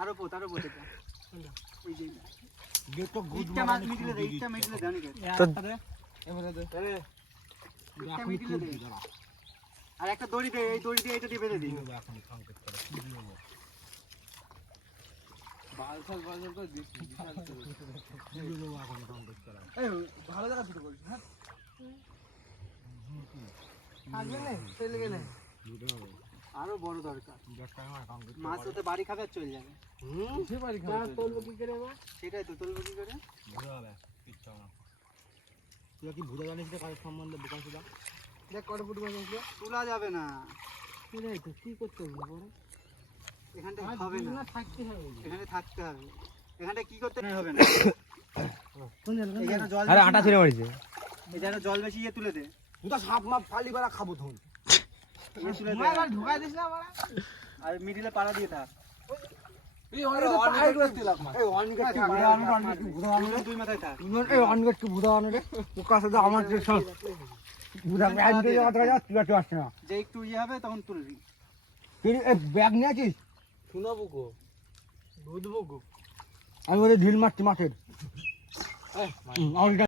আরও পোত আরও পোত এই যে গেট গুড মাছ মিটলে দে ইটটা মিটলে দে। অনেক ইটটা মিটলে দে। আর একটা দড়ি দে এই দড়ি দিয়ে এটা দিয়ে বেঁধে দিই ভালো জায়গা ছোট করিস হ্যাঁ? আরও বড় দরকার। মাছ ওতে বাড়ি খাবে চলে যাবে। সেটাই তো তুলবো কি করে? তুই কি ভুলে জানিস রে সম্বন্ধে বোকা সুদা? দেখ কত ফুট মাছ তোলা যাবে না। কি করতে হবে পরে এখানটা হবে না। থাকতে হবে। এখানে থাকতে হবে। এখানটা কি করতে হবে না। জল আরে বেশি আটা না। মারিছে। এখানে জল বেশি ইয়ে তুলে দে। তুই তো সাপ মাপ ফালি বেড়া খাব দে ঢুকাই দিস না আর মিডিলে পাড়া দিয়ে থাক। এই অনিকে কি ভুদা আনো রে, অনিকে কি ভুদা আনো রে? দুই মাথায় থাক। এই অনিকে কি ভুদা আনো রে। বোকা সুদা আমার যে সব ভুদা ব্যাগ দিয়ে যাওয়া তোরা যাচ্ছি তুই আসছে না। যে একটু ইয়ে হবে তখন তুলবি। ব্যাগ নিয়ে আছিস শোনাবো গো। বুঝব গো। আমি ওদের ঢিল মারছি মাঠের।